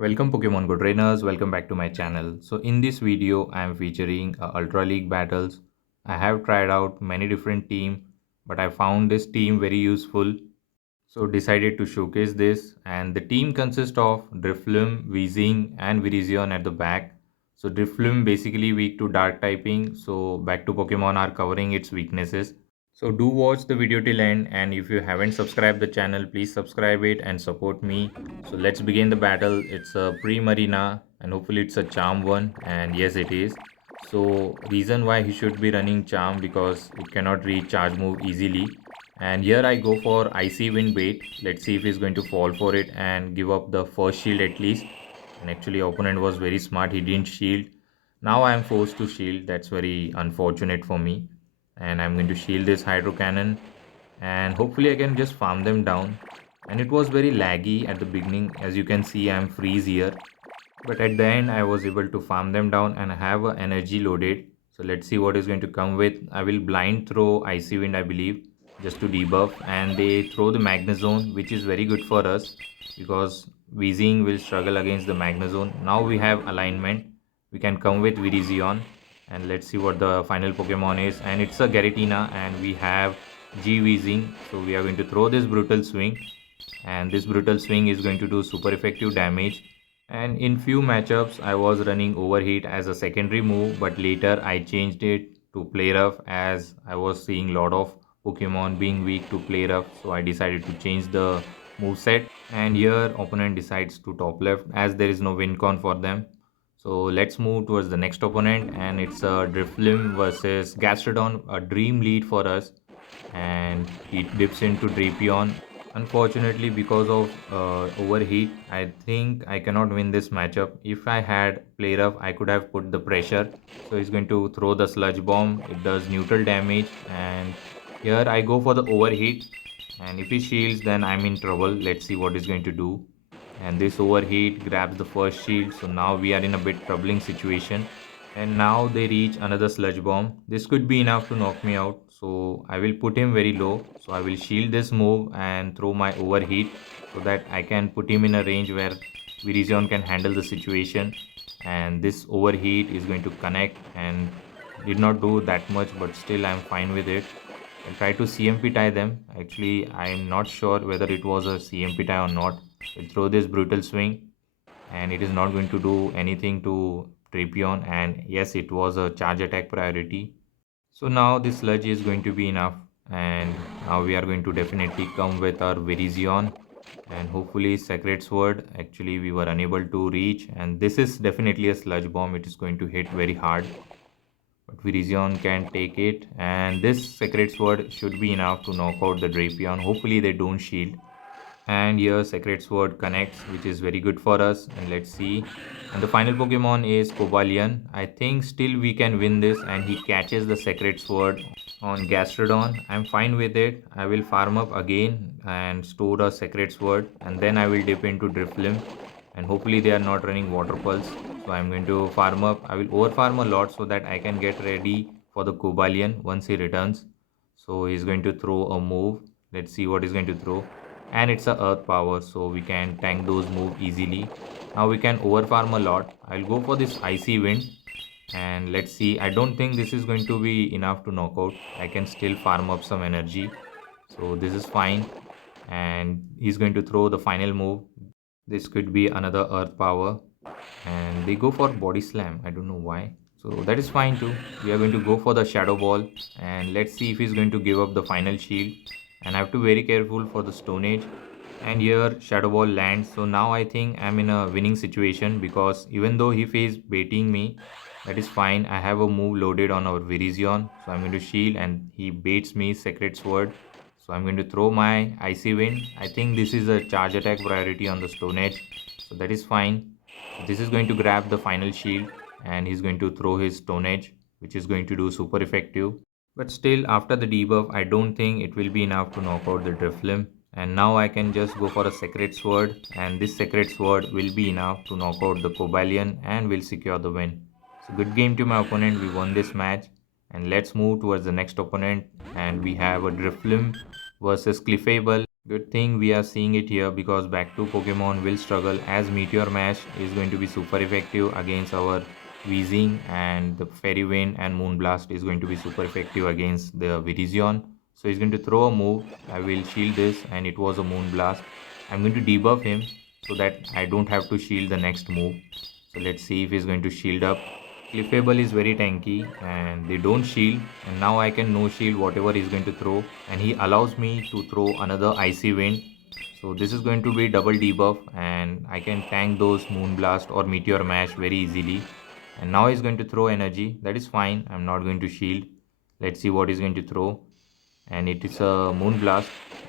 Welcome Pokemon Go trainers, welcome back to my channel. So in this video I am featuring Ultra League battles. I have tried out many different teams, but I found this team very useful. So decided to showcase this, and the team consists of Driflim, weezing and virizion at the back. So Driflim basically weak to dark typing, so back to Pokemon are covering its weaknesses. So do watch the video till end, and if you haven't subscribed the channel, please subscribe it and support me. So let's begin the battle. It's a Primarina and hopefully it's a charm one, and yes it is. So reason why he should be running charm because it cannot reach charge move easily. And here I go for icy wind bait. Let's see if he's going to fall for it and give up the first shield at least. And actually opponent was very smart, he didn't shield. Now I am forced to shield. That's very unfortunate for me, and I'm going to shield this hydro cannon, and hopefully I can just farm them down. And it was very laggy at the beginning, as you can see I'm freeze here, but at the end I was able to farm them down and I have a energy loaded. So let's see what is going to come with. I will blind throw icy wind I believe, just to debuff, and they throw the magnezone, which is very good for us because weezing will struggle against the magnezone. Now we have alignment, we can come with virizion, and let's see what the final Pokemon is. And it's a Garatina and we have G weezing, so we are going to throw this brutal swing, and this brutal swing is going to do super effective damage. And in few matchups I was running overheat as a secondary move, but later I changed it to play rough as I was seeing lot of Pokemon being weak to play rough, so I decided to change the move set. And here opponent decides to top left as there is no win con for them. So let's move towards the next opponent, and it's a Driflim versus Gastrodon, a dream lead for us, and he dips into Drapion. Unfortunately, because of overheat, I think I cannot win this matchup. If I had play rough, I could have put the pressure. So he's going to throw the sludge bomb. It does neutral damage, and here I go for the overheat. And if he shields, then I'm in trouble. Let's see what he's going to do. And this overheat grabs the first shield, so now we are in a bit troubling situation. And now they reach another sludge bomb. This could be enough to knock me out, so I will put him very low. So I will shield this move and throw my overheat so that I can put him in a range where virizion can handle the situation. And this overheat is going to connect and did not do that much, but still I'm fine with it. I'll try to CMP tie them. Actually, I'm not sure whether it was a CMP tie or not. I'll throw this brutal swing, and it is not going to do anything to Drapion, and yes, it was a charge attack priority. So now this sludge is going to be enough, and now we are going to definitely come with our Virizion and hopefully Sacred Sword. Actually we were unable to reach, and this is definitely a sludge bomb, it is going to hit very hard, but Virizion can take it, and this Sacred Sword should be enough to knock out the Drapion. Hopefully they don't shield, and here Sacred Sword connects, which is very good for us. And let's see, and the final Pokemon is Cobalion. I think still we can win this, and he catches the Sacred Sword on Gastrodon. I'm fine with it. I will farm up again and store a Sacred Sword, and then I will dip into Driflim, and hopefully they are not running Water Pulse. So I'm going to farm up. I will over farm a lot so that I can get ready for the Cobalion once he returns. So he's going to throw a move. Let's see what he's going to throw, and it's a earth power, so we can tank those move easily. Now we can over farm a lot. I'll go for this icy wind, and let's see. I don't think this is going to be enough to knock out. I can still farm up some energy, so this is fine. And he's going to throw the final move. This could be another earth power, and they go for body slam. I don't know why, so that is fine too. We are going to go for the shadow ball, and let's see if he's going to give up the final shield. And I have to be very careful for the stone age. And here shadow ball lands, so now I think I'm in a winning situation, because even though he faced baiting me, that is fine. I have a move loaded on our Virizion, so I'm going to shield, and he baits me Sacred Sword. So I'm going to throw my icy wind. I think this is a charge attack priority on the stone edge, so that is fine. So this is going to grab the final shield, and he's going to throw his stone edge, which is going to do super effective. But still, after the debuff, I don't think it will be enough to knock out the Driflim. And now I can just go for a Sacred Sword, and this Sacred Sword will be enough to knock out the Cobalion and will secure the win. So good game to my opponent, we won this match. And let's move towards the next opponent, and we have a Driflim versus Clefable. Good thing we are seeing it here because back 2 Pokemon will struggle as Meteor Mash is going to be super effective against our Weezing, and the Fairy Wind and Moonblast is going to be super effective against the Virizion. So he's going to throw a move. I will shield this, and it was a Moonblast. I'm going to debuff him so that I don't have to shield the next move. So let's see if he's going to shield up. Clefable is very tanky and they don't shield, and now I can no shield whatever he's going to throw, and he allows me to throw another icy wind. So this is going to be double debuff and I can tank those Moonblast or Meteor Mash very easily. And now he's going to throw energy. That is fine. I'm not going to shield. Let's see what he's going to throw. And it is a Moonblast.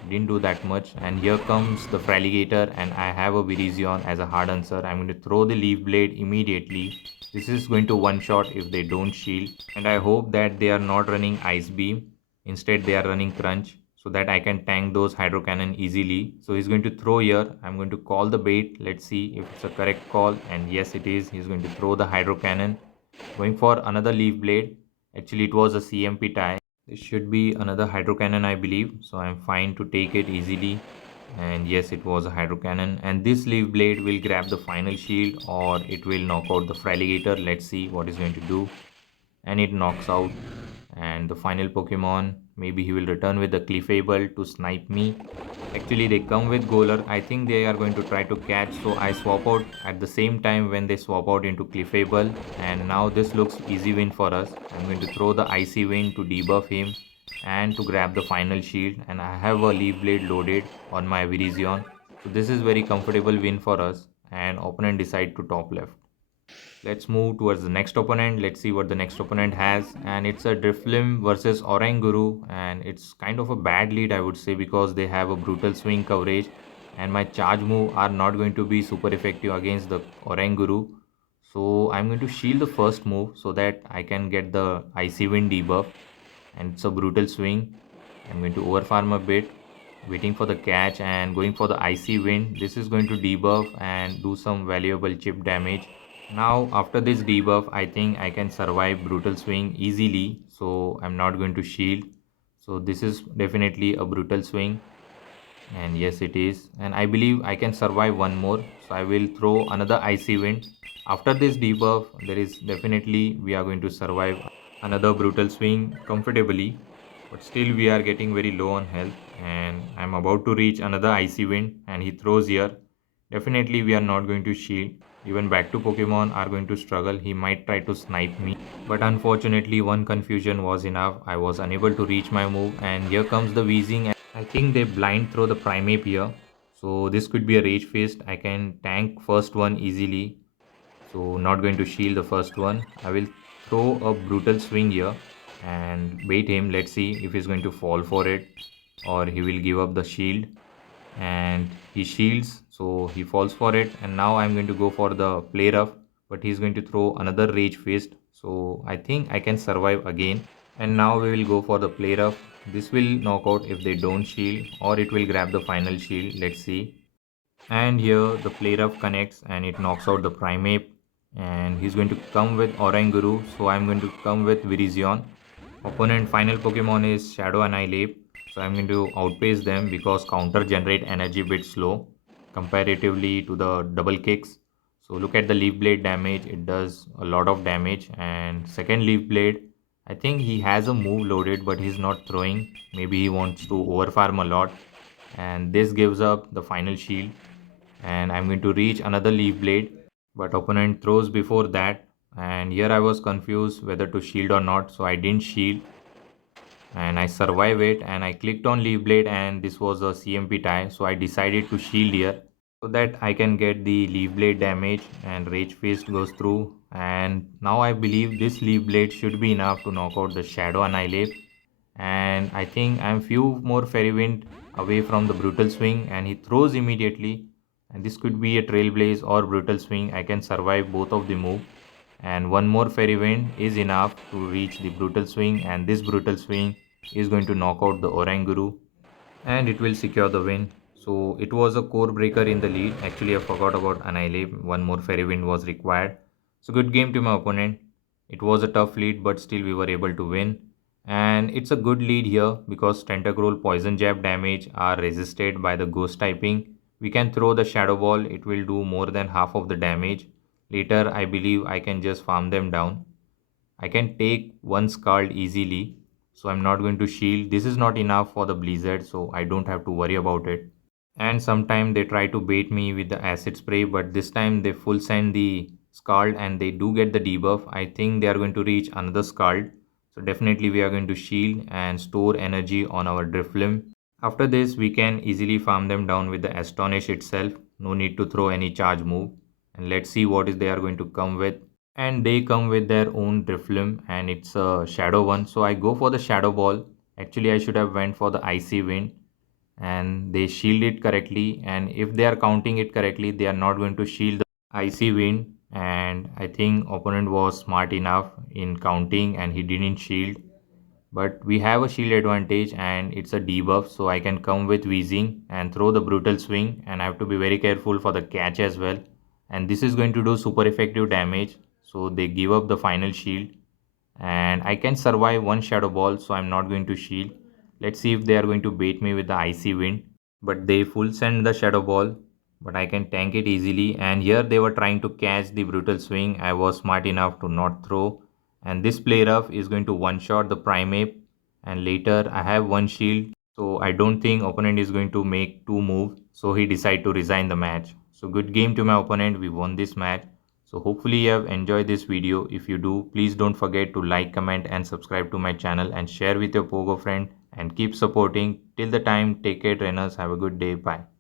Didn't do that much. And here comes the Fraligator, and I have a Virizion as a hard answer. I'm going to throw the Leaf Blade immediately. This is going to one shot if they don't shield. And I hope that they are not running Ice Beam. Instead, they are running Crunch so that I can tank those Hydro Cannon easily. So he's going to throw here. I'm going to call the bait. Let's see if it's a correct call. And yes, it is. He's going to throw the Hydro Cannon. Going for another Leaf Blade. Actually, it was a CMP tie. This should be another Hydro Cannon, I believe. So I'm fine to take it easily. And yes, it was a Hydro Cannon. And this Leaf Blade will grab the final shield or it will knock out the Fraligator. Let's see what it's going to do. And it knocks out. And the final Pokemon, maybe he will return with the Clefable to snipe me. Actually, they come with Goler. I think they are going to try to catch. So I swap out at the same time when they swap out into Clefable. And now this looks easy win for us. I'm going to throw the Icy Wind to debuff him and to grab the final shield. And I have a Leaf Blade loaded on my Virizion. So this is very comfortable win for us. And opponent decide to top left. Let's move towards the next opponent. Let's see what the next opponent has. And it's a Driflim versus Oranguru. And it's kind of a bad lead, I would say, because they have a brutal swing coverage. And my charge move are not going to be super effective against the Oranguru. So I'm going to shield the first move so that I can get the Icy Wind debuff. And it's a brutal swing. I'm going to overfarm a bit, waiting for the catch and going for the Icy Wind. This is going to debuff and do some valuable chip damage. Now after this debuff, I think I can survive brutal swing easily, so I'm not going to shield. So this is definitely a brutal swing, and yes it is, and I believe I can survive one more, so I will throw another icy wind. After this debuff, there is definitely we are going to survive another brutal swing comfortably, but still we are getting very low on health, and I'm about to reach another icy wind and he throws here. Definitely we are not going to shield. Even back to Pokemon are going to struggle. He might try to snipe me. But unfortunately one confusion was enough. I was unable to reach my move, and here comes the weezing. And I think they blind throw the Primeape here. So this could be a Rage Fist. I can tank first one easily. So not going to shield the first one. I will throw a brutal swing here and bait him. Let's see if he's going to fall for it or he will give up the shield, and he shields, so he falls for it. And now I'm going to go for the play rough, but he's going to throw another rage fist, so I think I can survive again. And now we will go for the play rough. This will knock out if they don't shield, or it will grab the final shield. Let's see. And here the play rough connects and it knocks out the Primeape, and he's going to come with Oranguru, so I'm going to come with Virizion. Opponent final Pokemon is Shadow Annihilate, so I'm going to outpace them because counter generate energy bit slow comparatively to the double kicks. So look at the Leaf Blade damage, it does a lot of damage. And second Leaf Blade, I think he has a move loaded but he's not throwing. Maybe he wants to overfarm a lot, and this gives up the final shield. And I'm going to reach another Leaf Blade, but opponent throws before that, and here I was confused whether to shield or not, so I didn't shield and I survive it. And I clicked on Leaf Blade and this was a CMP tie, so I decided to shield here so that I can get the Leaf Blade damage, and Rage Fist goes through. And now I believe this Leaf Blade should be enough to knock out the Shadow Annihilate, and I think I'm few more Fairy Wind away from the Brutal Swing, and he throws immediately. And this could be a Trailblaze or Brutal Swing. I can survive both of the move, and one more Fairy Wind is enough to reach the Brutal Swing, and this Brutal Swing is going to knock out the Oranguru and it will secure the win. So it was a core breaker in the lead. Actually, I forgot about Annihilate. One more Fairy Wind was required. So good game to my opponent. It was a tough lead, but still we were able to win. And it's a good lead here because Tentacruel poison jab damage are resisted by the ghost typing. We can throw the shadow ball, it will do more than half of the damage. Later I believe I can just farm them down. I can take one Scald easily, so I'm not going to shield. This is not enough for the blizzard, so I don't have to worry about it. And sometimes they try to bait me with the acid spray, but this time they full send the Scald and they do get the debuff. I think they are going to reach another Scald, so definitely we are going to shield and store energy on our Driflim. After this we can easily farm them down with the Astonish itself. No need to throw any charge move, and let's see what is they are going to come with. And they come with their own Driflim and it's a shadow one, so I go for the shadow ball. Actually I should have went for the icy wind, and they shield it correctly, and if they are counting it correctly they are not going to shield the icy wind. And I think opponent was smart enough in counting and he didn't shield, but we have a shield advantage and it's a debuff, so I can come with weezing and throw the brutal swing, and I have to be very careful for the catch as well. And this is going to do super effective damage, so they give up the final shield, and I can survive one shadow ball, so I'm not going to shield. Let's see if they are going to bait me with the icy wind, but they full send the shadow ball, but I can tank it easily. And here they were trying to catch the brutal swing. I was smart enough to not throw, and this play rough is going to one shot the primate, and later I have one shield, so I don't think opponent is going to make two moves, so he decided to resign the match. So good game to my opponent, we won this match. So hopefully you have enjoyed this video. If you do, please don't forget to like, comment and subscribe to my channel and share with your Pogo friend, and keep supporting. Till the time, take care trainers, have a good day, bye.